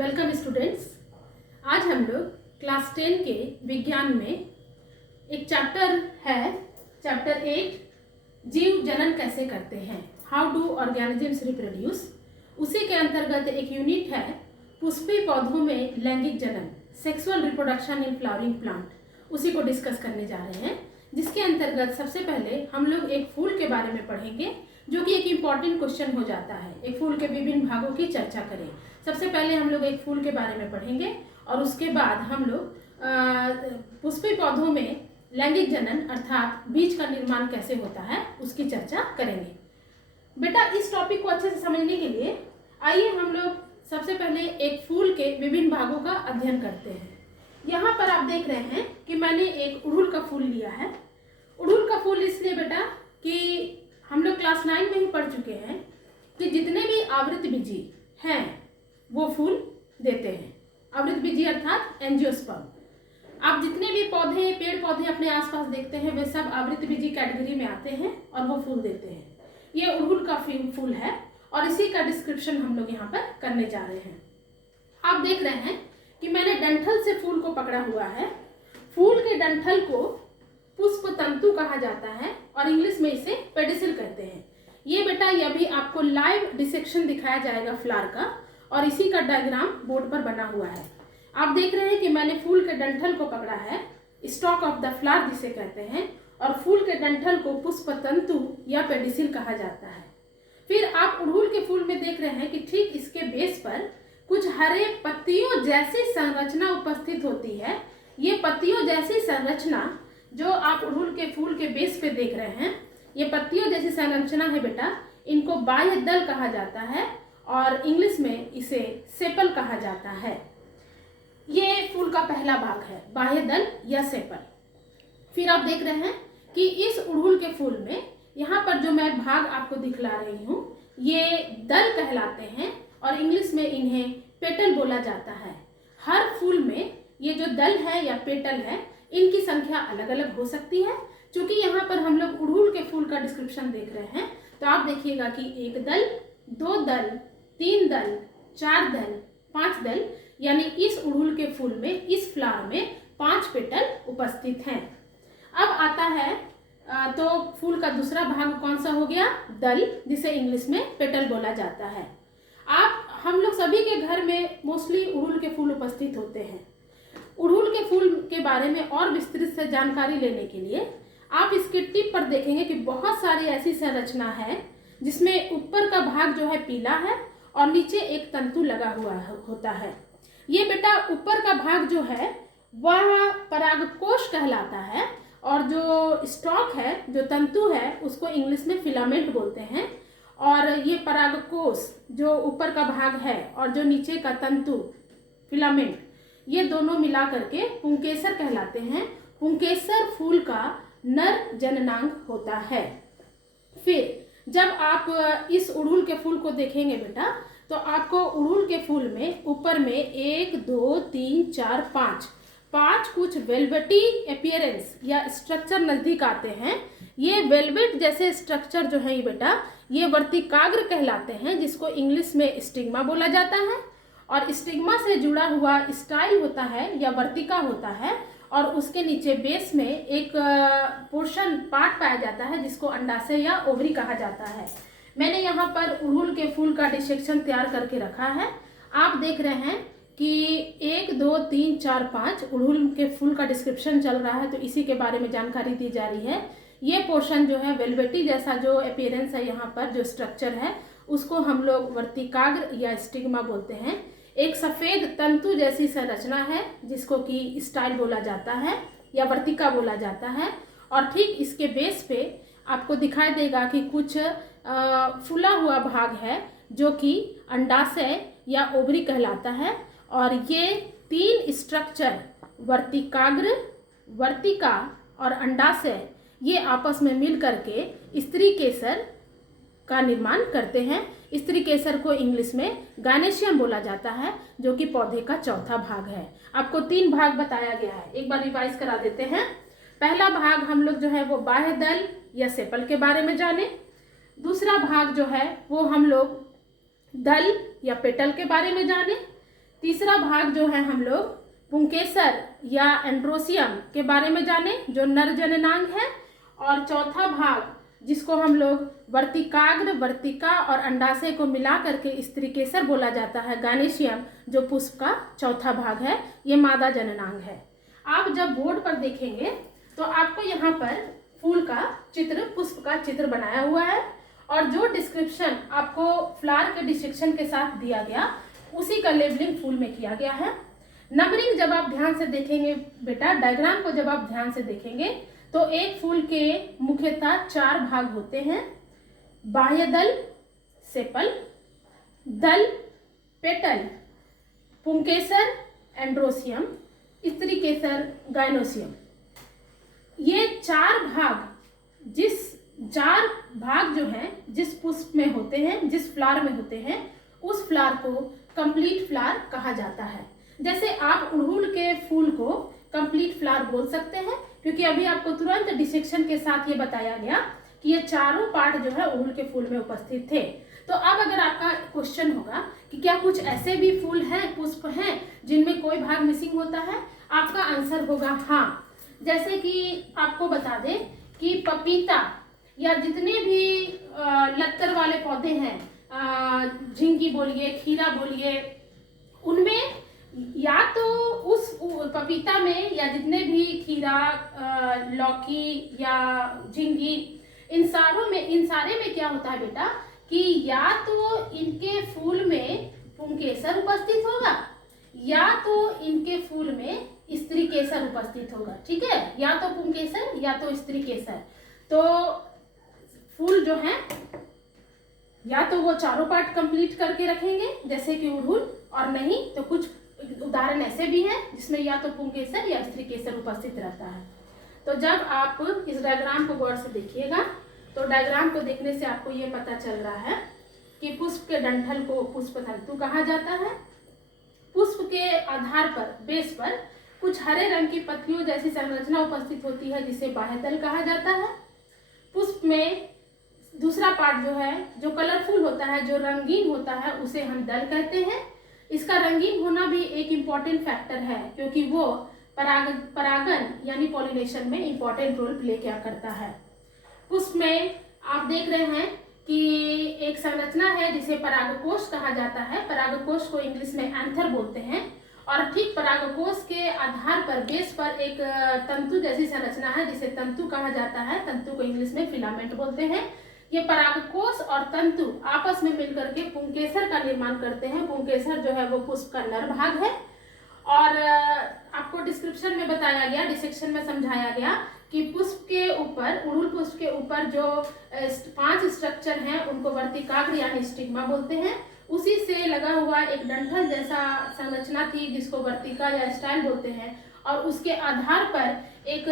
Welcome students. आज हम लोग क्लास 10 के विज्ञान में एक चैप्टर है, चैप्टर 8 जीव जनन कैसे करते हैं, हाउ डू ऑर्गेनिजम्स रिप्रोड्यूस। उसी के अंतर्गत एक यूनिट है पुष्पीय पौधों में लैंगिक जनन, sexual reproduction in flowering plant. उसी को डिस्कस करने जा रहे हैं, जिसके अंतर्गत सबसे पहले हम लोग एक फूल के बारे में पढ़ेंगे, जो कि एक इम्पॉर्टेंट क्वेश्चन हो जाता है। एक फूल के विभिन्न भागों की चर्चा करें। सबसे पहले हम लोग एक फूल के बारे में पढ़ेंगे और उसके बाद हम लोग पुष्पीय पौधों में लैंगिक जनन अर्थात बीज का निर्माण कैसे होता है उसकी चर्चा करेंगे। बेटा, इस टॉपिक को अच्छे से समझने के लिए आइए हम लोग सबसे पहले एक फूल के विभिन्न भागों का अध्ययन करते हैं। यहाँ पर आप देख रहे हैं कि मैंने एक उड़हुल का फूल लिया है। उड़हुल का फूल इसलिए बेटा कि हम लोग क्लास 9 में ही पढ़ चुके हैं कि जितने भी आवृतबीजी हैं वो फूल देते हैं। आवृतबीजी अर्थात एंजियोस्पर्म। आप जितने भी पौधे, पेड़ पौधे अपने आसपास देखते हैं वे सब आवृतबीजी कैटेगरी में आते हैं और वो फूल देते हैं। ये उड़हुल का फूल है और इसी का डिस्क्रिप्शन हम लोग यहाँ पर करने जा रहे हैं। आप देख रहे हैं कि मैंने डंठल से फूल को पकड़ा हुआ है। फूल के डंठल को पुष्प तंतु कहा जाता है और इंग्लिश में इसे पेडिसिल कहते हैं। ये बेटा ये अभी आपको लाइव डिसेक्शन दिखाया जाएगा फ्लावर का, और इसी का डायग्राम बोर्ड पर बना हुआ है। आप देख रहे हैं कि मैंने फूल के डंठल को पकड़ा है, स्टॉक ऑफ द फ्लावर जिसे कहते हैं, और फूल के डंठल को पुष्प तंतु या पेडिसिल कहा जाता है। फिर आप उड़हुल के फूल में देख रहे हैं कि ठीक इसके बेस पर कुछ हरे पत्तियों जैसी संरचना उपस्थित होती है। ये पत्तियों जैसी संरचना जो आप उड़हुल के फूल के बेस पे देख रहे हैं, ये पत्तियों जैसी संरचना है बेटा, इनको बाह्य दल कहा जाता है और इंग्लिश में इसे सेपल कहा जाता है। ये फूल का पहला भाग है, बाह्य दल या सेपल। फिर आप देख रहे हैं कि इस उड़हुल के फूल में यहाँ पर जो मैं भाग आपको दिखला रही हूँ ये दल कहलाते हैं और इंग्लिश में इन्हें पेटल बोला जाता है। हर फूल में ये जो दल है या पेटल है इनकी संख्या अलग अलग हो सकती है। चूंकि यहाँ पर हम लोग उड़हुल के फूल का डिस्क्रिप्शन देख रहे हैं तो आप देखिएगा कि एक दल, दो दल, तीन दल, चार दल, पांच दल, यानी इस उड़हुल के फूल में, इस फ्लावर में 5 पेटल उपस्थित हैं। अब आता है तो फूल का दूसरा भाग कौन सा हो गया? दल, जिसे इंग्लिश में पेटल बोला जाता है। हम लोग सभी के घर में मोस्टली उड़हुल के फूल उपस्थित होते हैं। उड़हुल के फूल के बारे में और विस्तृत से जानकारी लेने के लिए आप इसके टिप पर देखेंगे कि बहुत सारी ऐसी संरचना है जिसमें ऊपर का भाग जो है पीला है और नीचे एक तंतु लगा हुआ होता है। ये बेटा ऊपर का भाग जो है वह परागकोश कहलाता है और जो स्टॉक है, जो तंतु है, उसको इंग्लिश में फिलामेंट बोलते हैं। और ये परागकोश जो ऊपर का भाग है और जो नीचे का तंतु फिलामेंट, ये दोनों मिला करके पुंकेसर कहलाते हैं। पुंकेसर फूल का नर जननांग होता है। फिर जब आप इस उड़हुल के फूल को देखेंगे बेटा तो आपको उड़हुल के फूल में ऊपर में 1, 2, 3, 4, 5 कुछ वेलवेटी अपीयरेंस या स्ट्रक्चर नजदीक आते हैं। ये वेलवेट जैसे स्ट्रक्चर जो है ये बेटा ये वर्तिकाग्र कहलाते हैं, जिसको इंग्लिश में स्टिग्मा बोला जाता है। और स्टिग्मा से जुड़ा हुआ स्टाइल होता है या वर्तिका होता है और उसके नीचे बेस में एक पोर्शन पार्ट पाया जाता है जिसको अंडाशय या ओवरी कहा जाता है। मैंने यहाँ पर उड़हुल के फूल का डिसेक्शन तैयार करके रखा है। आप देख रहे हैं कि 1, 2, 3, 4, 5 उड़हुल के फूल का डिस्क्रिप्शन चल रहा है तो इसी के बारे में जानकारी दी जा रही है। ये पोर्शन जो है वेलवेटी जैसा जो अपीयरेंस है, यहाँ पर जो स्ट्रक्चर है उसको हम लोग वर्तिकाग्र या स्टिग्मा बोलते हैं। एक सफ़ेद तंतु जैसी संरचना है जिसको कि स्टाइल बोला जाता है या वर्तिका बोला जाता है। और ठीक इसके बेस पे आपको दिखाई देगा कि कुछ फूला हुआ भाग है जो कि अंडाशय या ओवरी कहलाता है। और ये 3 स्ट्रक्चर वर्तिकाग्र, वर्तिका और अंडाशय ये आपस में मिल करके स्त्री केसर का निर्माण करते हैं। स्त्री केसर को इंग्लिश में गायनेशियम बोला जाता है, जो कि पौधे का चौथा भाग है। आपको 3 भाग बताया गया है, एक बार रिवाइज करा देते हैं। पहला भाग हम लोग जो है वो बाह्य दल या सेपल के बारे में जाने। दूसरा भाग जो है वो हम लोग दल या पेटल के बारे में जाने। तीसरा भाग जो है हम लोग पुंकेसर या एंड्रोसियम के बारे में जाने, जो नर जननांग है। और चौथा भाग जिसको हम लोग वर्तिकाग्र, वर्तिका और अंडाशय को मिला करके स्त्रीकेसर बोला जाता है, गायनेशियम, जो पुष्प का चौथा भाग है, ये मादा जननांग है। आप जब बोर्ड पर देखेंगे तो आपको यहाँ पर फूल का चित्र, पुष्प का चित्र बनाया हुआ है और जो डिस्क्रिप्शन आपको फ्लावर के डिस्क्रिप्शन के साथ दिया गया उसी का लेबलिंग फूल में किया गया है। नंबरिंग जब आप ध्यान से देखेंगे बेटा, डायग्राम को जब आप ध्यान से देखेंगे तो एक फूल के मुख्यतः 4 भाग होते हैं, बाह्य दल, सेपल, दल, पेटल, पुंकेसर, एंड्रोसियम, स्त्रीकेसर, गायनोसियम। ये 4 भाग जो हैं जिस पुष्प में होते हैं, जिस फ्लावर में होते हैं, उस फ्लावर को कंप्लीट फ्लावर कहा जाता है। जैसे आप अड़हुल के फूल को कंप्लीट फ्लावर बोल सकते हैं, क्योंकि अभी आपको तुरंत डिसेक्शन के साथ ये बताया गया कि ये चारों पार्ट जो है अड़हुल के फूल में उपस्थित थे। तो अब अगर आपका क्वेश्चन होगा कि क्या कुछ ऐसे भी फूल हैं, पुष्प हैं जिनमें कोई भाग मिसिंग होता है, आपका आंसर होगा हाँ। जैसे कि आपको बता दें कि पपीता या जितने भी लत्तर वाले पौधे हैं, झिंगी बोलिए, खीरा बोलिए, उनमें या तो उस पपीता में या जितने भी खीरा, लौकी या झिंगी, इन सारे में क्या होता है बेटा कि या तो इनके फूल में पुंकेसर उपस्थित होगा या तो इनके फूल में स्त्रीकेसर उपस्थित होगा। ठीक है, या तो पुंकेसर या तो स्त्रीकेसर। तो फूल जो है या तो वो चारों पार्ट कंप्लीट करके रखेंगे जैसे कि अड़हुल, और नहीं तो कुछ उदाहरण ऐसे भी हैं जिसमें या तो पुंकेसर या स्त्रीकेसर उपस्थित रहता है। तो जब आप इस डायग्राम को गौर से देखिएगा तो डायग्राम को देखने से आपको ये पता चल रहा है कि पुष्प के डंठल को पुष्प तंतु कहा जाता है। पुष्प के आधार पर, बेस पर कुछ हरे रंग की पत्तियों जैसी संरचना उपस्थित होती है जिसे बाह्यदल कहा जाता है। पुष्प में दूसरा पार्ट जो है, जो कलरफुल होता है, जो रंगीन होता है, उसे हम दल कहते हैं। इसका रंगीन होना भी एक इम्पॉर्टेंट फैक्टर है क्योंकि वो परागन यानी पॉलिनेशन में इम्पॉर्टेंट रोल प्ले क्या करता है। पुष्प में आप देख रहे हैं कि एक संरचना है जिसे परागकोश कहा जाता है। परागकोश को इंग्लिश में एंथर बोलते हैं और ठीक परागकोश के आधार पर, बेस पर एक तंतु जैसी संरचना है जिसे तंतु कहा जाता है। तंतु को इंग्लिश में फिलामेंट बोलते हैं। ये परागकोश और तंतु आपस में मिलकर के पुंकेसर का निर्माण करते हैं। पुंकेसर जो है वो पुष्प का नर भाग है। और आपको डिस्क्रिप्शन में बताया गया, डिसेक्शन में समझाया गया कि पुष्प के ऊपर, अड़हुल पुष्प के ऊपर जो 5 स्ट्रक्चर हैं उनको वर्तिकाग्र यानी स्टिग्मा बोलते हैं। उसी से लगा हुआ एक डंठल जैसा संरचना थी जिसको वर्तिका या स्टाइल बोलते हैं, और उसके आधार पर एक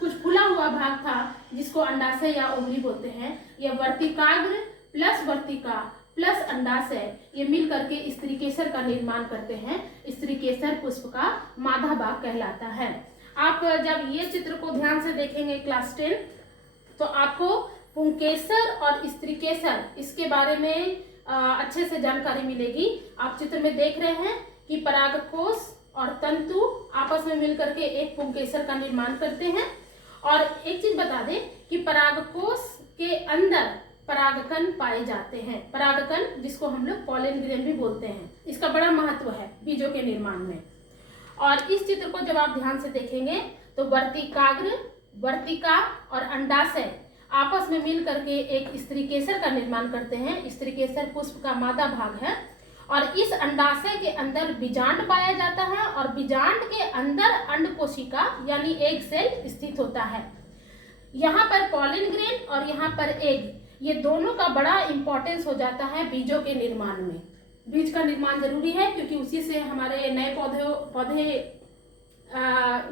कुछ फूला हुआ भाग था जिसको अंडाशय या ओवरी बोलते हैं। यह वर्तिकाग्र प्लस वर्तिका प्लस अंडाशय ये मिल करके स्त्रीकेसर का निर्माण करते हैं। स्त्रीकेसर पुष्प का मादा भाग कहलाता है। आप जब ये चित्र को ध्यान से देखेंगे क्लास 10 तो आपको पुंकेसर और स्त्रीकेसर इसके बारे में अच्छे से जानकारी मिलेगी। आप चित्र में देख रहे हैं कि परागकोश और तंतु आपस में मिलकर के एक पुंकेसर का निर्माण करते हैं। और एक चीज बता दें कि परागकोश के अंदर परागकण पाए जाते हैं। परागकण जिसको हम लोग पॉलन ग्रेन भी बोलते हैं, इसका बड़ा महत्व है बीजों के निर्माण में। और इस चित्र को जब आप ध्यान से देखेंगे तो वर्तिकाग्र, वर्तिका और अंडाशय आपस में मिल करके एक स्त्रीकेसर का निर्माण करते हैं। स्त्रीकेसर पुष्प का मादा भाग है और इस अंडाशय के अंदर बीजांड पाया जाता है और बीजांड के अंदर अंड कोशिका यानी एग सेल स्थित होता है। यहाँ पर पॉलन ग्रेन और यहाँ पर एग, ये दोनों का बड़ा इंपॉर्टेंस हो जाता है बीजों के निर्माण में। बीज का निर्माण जरूरी है क्योंकि उसी से हमारे नए पौधे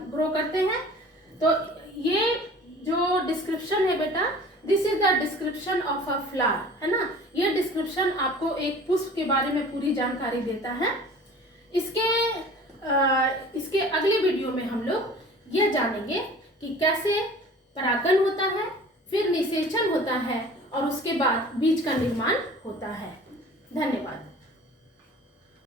ग्रो करते हैं। तो ये जो डिस्क्रिप्शन है बेटा, this is the description of a flower, है ना। ये डिस्क्रिप्शन आपको एक पुष्प के बारे में पूरी जानकारी देता है। इसके अगले वीडियो में हम लोग यह जानेंगे कि कैसे परागन होता है, फिर निषेचन होता है और उसके बाद बीज का निर्माण होता है। धन्यवाद।